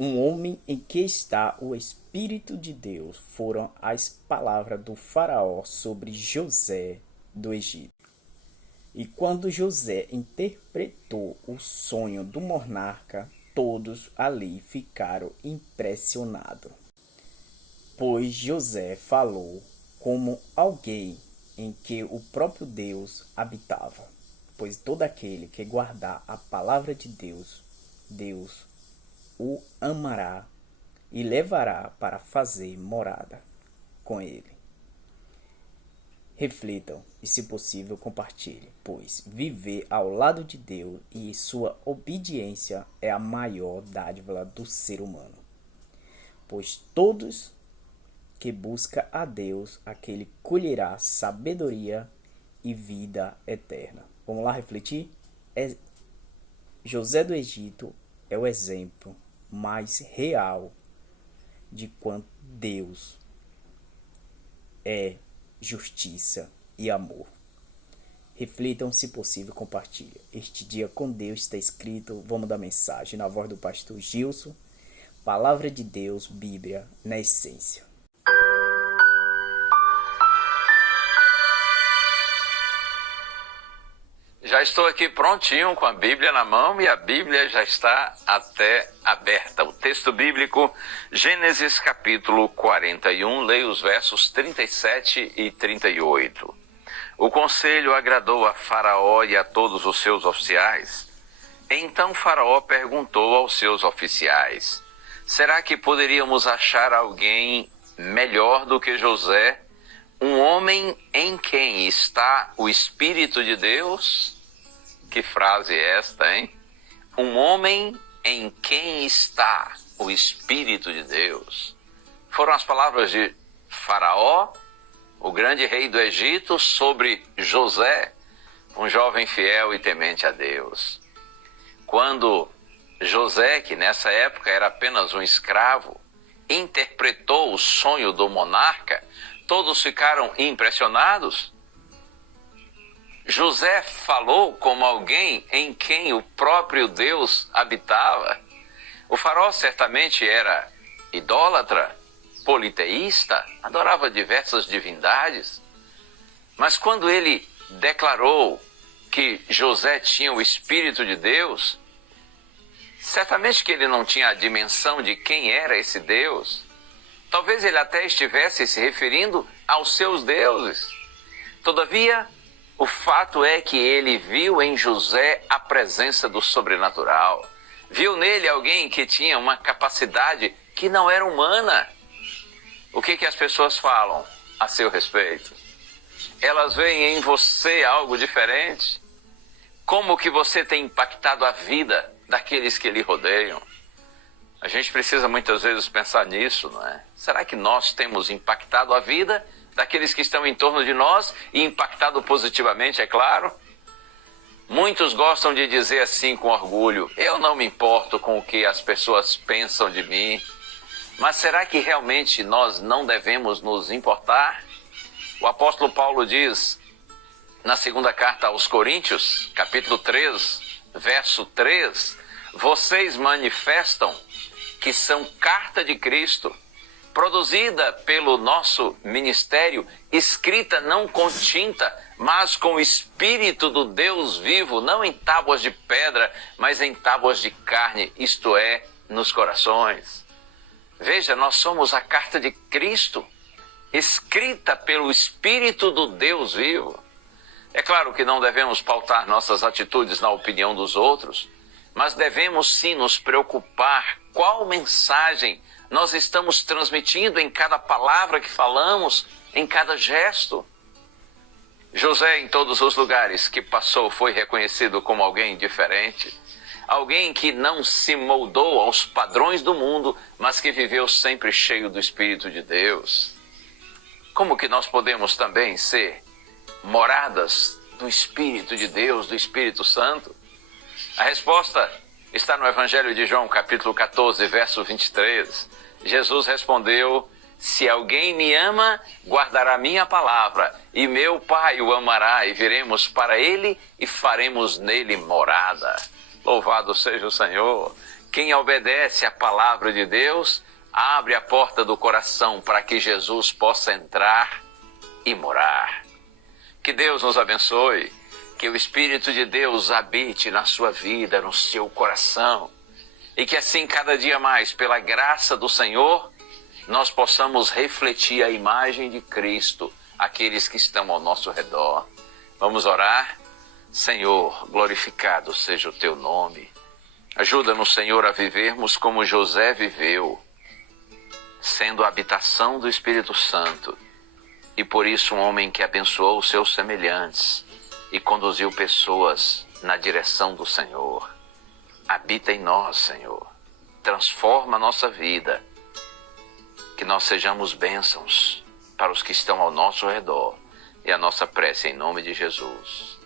Um homem em que está o Espírito de Deus foram as palavras do faraó sobre José do Egito. E quando José interpretou o sonho do monarca, todos ali ficaram impressionados, pois José falou como alguém em que o próprio Deus habitava. Pois todo aquele que guardar a palavra de Deus, Deus o amará e levará para fazer morada com ele. Reflitam e, se possível, compartilhem, pois viver ao lado de Deus e sua obediência é a maior dádiva do ser humano. Pois todos que busca a Deus, aquele colherá sabedoria e vida eterna. Vamos lá refletir? José do Egito é o exemplo mais real de quanto Deus é justiça e amor. Reflitam, se possível, compartilhem. Este dia com Deus está escrito. Vamos dar mensagem na voz do pastor Gilson. Palavra de Deus, Bíblia, na essência. Já estou aqui prontinho com a Bíblia na mão e a Bíblia já está até aberta. O texto bíblico, Gênesis capítulo 41, leia os versos 37 e 38. O conselho agradou a Faraó e a todos os seus oficiais. Então Faraó perguntou aos seus oficiais: será que poderíamos achar alguém melhor do que José, um homem em quem está o Espírito de Deus? Que frase é esta, hein? Um homem em quem está o Espírito de Deus. Foram as palavras de Faraó, o grande rei do Egito, sobre José, um jovem fiel e temente a Deus. Quando José, que nessa época era apenas um escravo, interpretou o sonho do monarca, todos ficaram impressionados. José falou como alguém em quem o próprio Deus habitava. O faraó certamente era idólatra, politeísta, adorava diversas divindades. Mas quando ele declarou que José tinha o Espírito de Deus, certamente que ele não tinha a dimensão de quem era esse Deus. Talvez ele até estivesse se referindo aos seus deuses. Todavia, o fato é que ele viu em José a presença do sobrenatural. Viu nele alguém que tinha uma capacidade que não era humana. O que as pessoas falam a seu respeito? Elas veem em você algo diferente. Como que você tem impactado a vida daqueles que lhe rodeiam? A gente precisa muitas vezes pensar nisso, não é? Será que nós temos impactado a vida daqueles que estão em torno de nós e impactado positivamente, é claro? Muitos gostam de dizer assim com orgulho: eu não me importo com o que as pessoas pensam de mim. Mas será que realmente nós não devemos nos importar? O apóstolo Paulo diz na segunda carta aos Coríntios, capítulo 3, verso 3, vocês manifestam que são carta de Cristo, produzida pelo nosso ministério, escrita não com tinta, mas com o Espírito do Deus vivo, não em tábuas de pedra, mas em tábuas de carne, isto é, nos corações. Veja, nós somos a carta de Cristo, escrita pelo Espírito do Deus vivo. É claro que não devemos pautar nossas atitudes na opinião dos outros, mas devemos sim nos preocupar qual mensagem nós estamos transmitindo em cada palavra que falamos, em cada gesto. José, em todos os lugares que passou, foi reconhecido como alguém diferente, alguém que não se moldou aos padrões do mundo, mas que viveu sempre cheio do Espírito de Deus. Como que nós podemos também ser moradas do Espírito de Deus, do Espírito Santo? A resposta está no Evangelho de João, capítulo 14, verso 23. Jesus respondeu: se alguém me ama, guardará minha palavra, e meu Pai o amará, e viremos para ele e faremos nele morada. Louvado seja o Senhor. Quem obedece à palavra de Deus, abre a porta do coração para que Jesus possa entrar e morar. Que Deus nos abençoe, que o Espírito de Deus habite na sua vida, no seu coração, e que assim cada dia mais, pela graça do Senhor, nós possamos refletir a imagem de Cristo, aqueles que estão ao nosso redor. Vamos orar? Senhor, glorificado seja o teu nome. Ajuda-nos, Senhor, a vivermos como José viveu, sendo a habitação do Espírito Santo, e por isso um homem que abençoou os seus semelhantes e conduziu pessoas na direção do Senhor. Habita em nós, Senhor. Transforma a nossa vida. Que nós sejamos bênçãos para os que estão ao nosso redor. E a nossa prece em nome de Jesus.